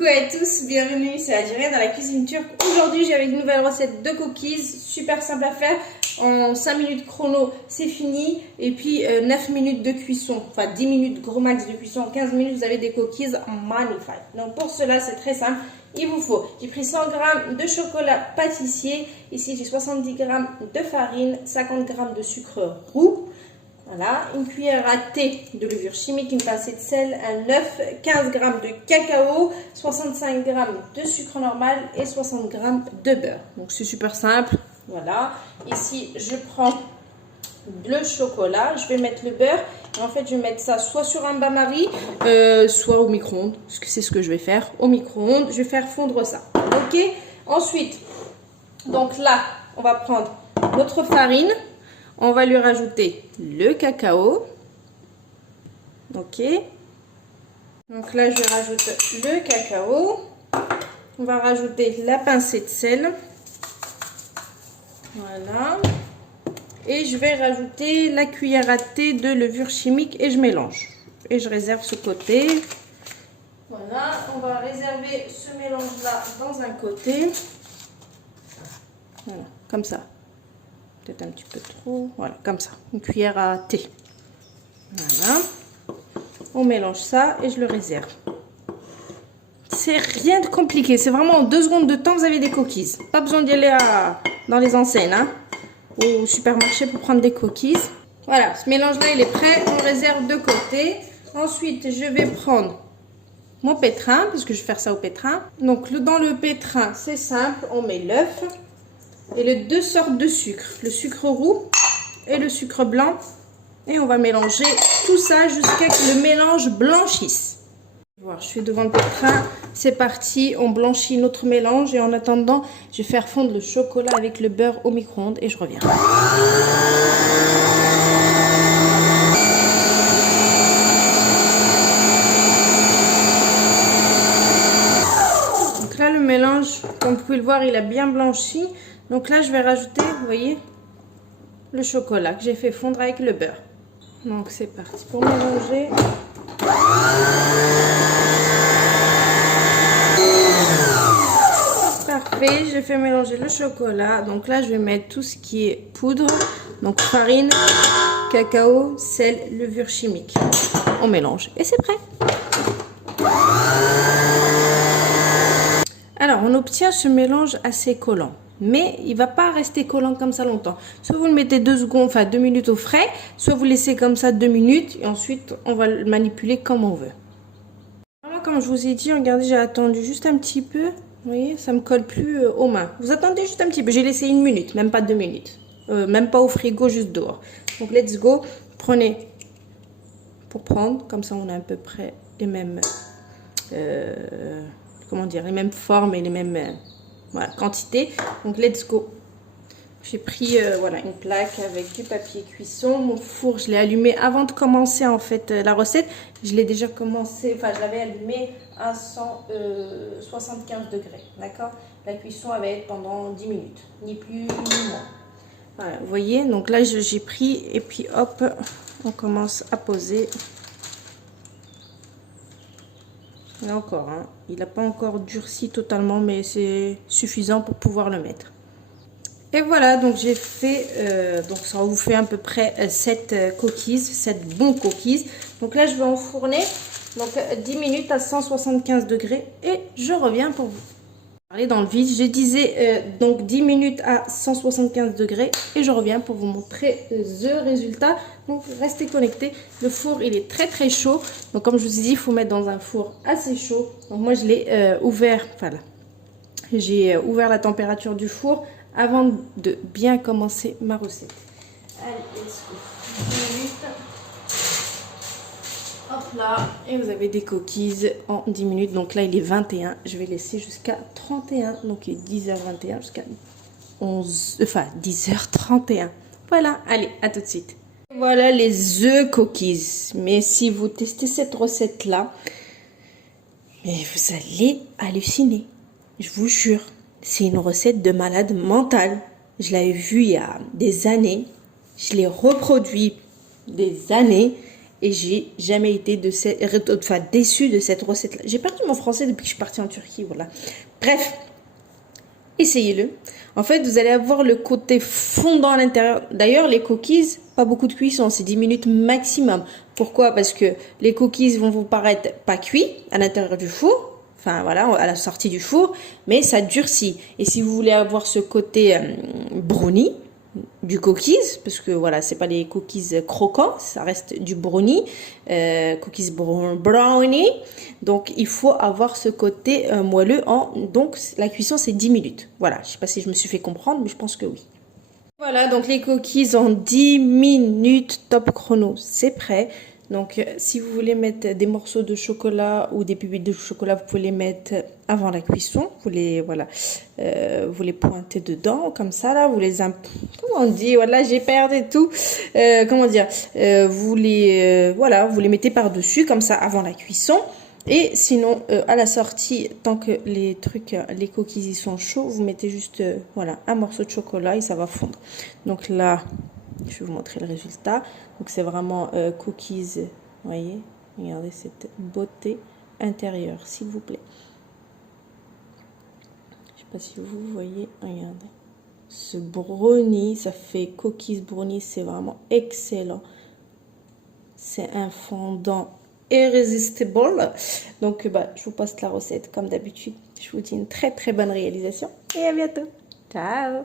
Coucou à tous, bienvenue, c'est Algérien dans la cuisine turque. Aujourd'hui j'ai avec une nouvelle recette de cookies, super simple à faire. En 5 minutes chrono c'est fini. Et puis 9 minutes de cuisson, enfin 10 minutes gros max de cuisson. En 15 minutes vous avez des cookies magnifiques. Donc pour cela c'est très simple. Il vous faut, j'ai pris 100 g de chocolat pâtissier. Ici j'ai 70 g de farine, 50 g de sucre roux. Voilà, une cuillère à thé de levure chimique, une pincée de sel, un œuf, 15 g de cacao, 65 g de sucre normal et 60 g de beurre. Donc c'est super simple. Voilà, ici je prends le chocolat, je vais mettre le beurre. Et en fait, je vais mettre ça soit sur un bain-marie, soit au micro-ondes, parce que c'est ce que je vais faire. Au micro-ondes, je vais faire fondre ça. Ok. Ensuite, donc là, on va prendre notre farine. On va lui rajouter le cacao. Ok. Donc là, je rajoute le cacao. On va rajouter la pincée de sel. Voilà. Et je vais rajouter la cuillère à thé de levure chimique et je mélange. Et je réserve ce côté. Voilà. On va réserver ce mélange-là dans un côté. Voilà. Comme ça. Peut-être un petit peu trop, voilà, comme ça, une cuillère à thé. Voilà, on mélange ça et je le réserve. C'est rien de compliqué, c'est vraiment en 2 secondes de temps vous avez des cookies. Pas besoin d'y aller dans les enseignes, hein, au supermarché pour prendre des cookies. Voilà, ce mélange là il est prêt, on réserve de côté. Ensuite je vais prendre mon pétrin, parce que je vais faire ça au pétrin. Donc dans le pétrin c'est simple, on met l'œuf et les 2 sortes de sucre, le sucre roux et le sucre blanc, et on va mélanger tout ça jusqu'à ce que le mélange blanchisse. Voilà, je suis devant le pétrin, c'est parti, on blanchit notre mélange et en attendant je vais faire fondre le chocolat avec le beurre au micro-ondes et je reviens. Donc là le mélange, comme vous pouvez le voir, il a bien blanchi. Donc là, je vais rajouter, vous voyez, le chocolat que j'ai fait fondre avec le beurre. Donc c'est parti pour mélanger. Parfait, j'ai fait mélanger le chocolat. Donc là, je vais mettre tout ce qui est poudre. Donc farine, cacao, sel, levure chimique. On mélange et c'est prêt. Alors, on obtient ce mélange assez collant. Mais il ne va pas rester collant comme ça longtemps. Soit vous le mettez 2 secondes, enfin 2 minutes au frais, soit vous laissez comme ça 2 minutes et ensuite on va le manipuler comme on veut. Voilà, comme je vous ai dit, regardez, j'ai attendu juste un petit peu. Vous voyez, ça ne me colle plus aux mains. Vous attendez juste un petit peu, j'ai laissé 1 minute, même pas 2 minutes. Même pas au frigo, juste dehors. Donc let's go, prenez pour prendre, comme ça on a à peu près les mêmes, comment dire, les mêmes formes et les mêmes... voilà, quantité. Donc let's go. J'ai pris voilà, une plaque avec du papier cuisson. Mon four, je l'ai allumé avant de commencer en fait la recette. Je l'ai déjà commencé, enfin je l'avais allumé à 175 degrés. D'accord. La cuisson va être pendant 10 minutes, ni plus ni moins. Voilà, vous voyez. Donc là j'ai pris et puis hop, on commence à poser. Là encore, hein, il n'a pas encore durci totalement, mais c'est suffisant pour pouvoir le mettre. Et voilà, donc j'ai fait, donc ça vous fait à peu près 7 cookies, 7 bons cookies. Donc là, je vais enfourner donc 10 minutes à 175 degrés et je reviens pour vous. Allez dans le vide, je disais donc 10 minutes à 175 degrés et je reviens pour vous montrer le résultat. Donc restez connectés. Le four il est très chaud, donc comme je vous ai dit il faut mettre dans un four assez chaud. Donc moi je l'ai ouvert, voilà, j'ai ouvert la température du four avant de bien commencer ma recette. Allez, let's go. 10 minutes. Hop là, et vous avez des cookies en 10 minutes. Donc là il est 21, je vais laisser jusqu'à 31. Donc il est 10h21 jusqu'à 10h31. Voilà, allez, à tout de suite. Voilà les œufs cookies. Mais si vous testez cette recette là, mais vous allez halluciner. Je vous jure, c'est une recette de malade mental. Je l'avais vue il y a des années. Je l'ai reproduit des années. et j'ai jamais été déçue de cette recette-là. J'ai perdu mon français depuis que je suis partie en Turquie, voilà. Bref, essayez-le. En fait, vous allez avoir le côté fondant à l'intérieur. D'ailleurs, les cookies, pas beaucoup de cuisson, c'est 10 minutes maximum. Pourquoi? Parce que les cookies vont vous paraître pas cuits à l'intérieur du four. Enfin, voilà, à la sortie du four, mais ça durcit. Et si vous voulez avoir ce côté brownie, du cookies, parce que voilà, c'est pas les cookies croquants, ça reste du brownie, cookies brownie, donc il faut avoir ce côté moelleux, donc la cuisson c'est 10 minutes, voilà, je sais pas si je me suis fait comprendre, mais je pense que oui. Voilà, donc les cookies en 10 minutes, top chrono, c'est prêt. Donc, si vous voulez mettre des morceaux de chocolat ou des pépites de chocolat, vous pouvez les mettre avant la cuisson. Vous les, voilà, vous les pointez dedans, comme ça, là. Vous les, comment on dit? Voilà, j'ai perdu tout. Comment dire? Voilà, vous les mettez par-dessus, comme ça, avant la cuisson. Et sinon, à la sortie, tant que les cookies, ils sont chauds, vous mettez juste, voilà, un morceau de chocolat et ça va fondre. Donc là, je vais vous montrer le résultat. Donc c'est vraiment cookies, vous voyez, regardez cette beauté intérieure, s'il vous plaît. Je sais pas si vous voyez, regardez. Ce brownie, ça fait cookies brownie, c'est vraiment excellent. C'est un fondant irrésistible. Donc je vous poste la recette comme d'habitude. Je vous dis une très très bonne réalisation et à bientôt. Ciao.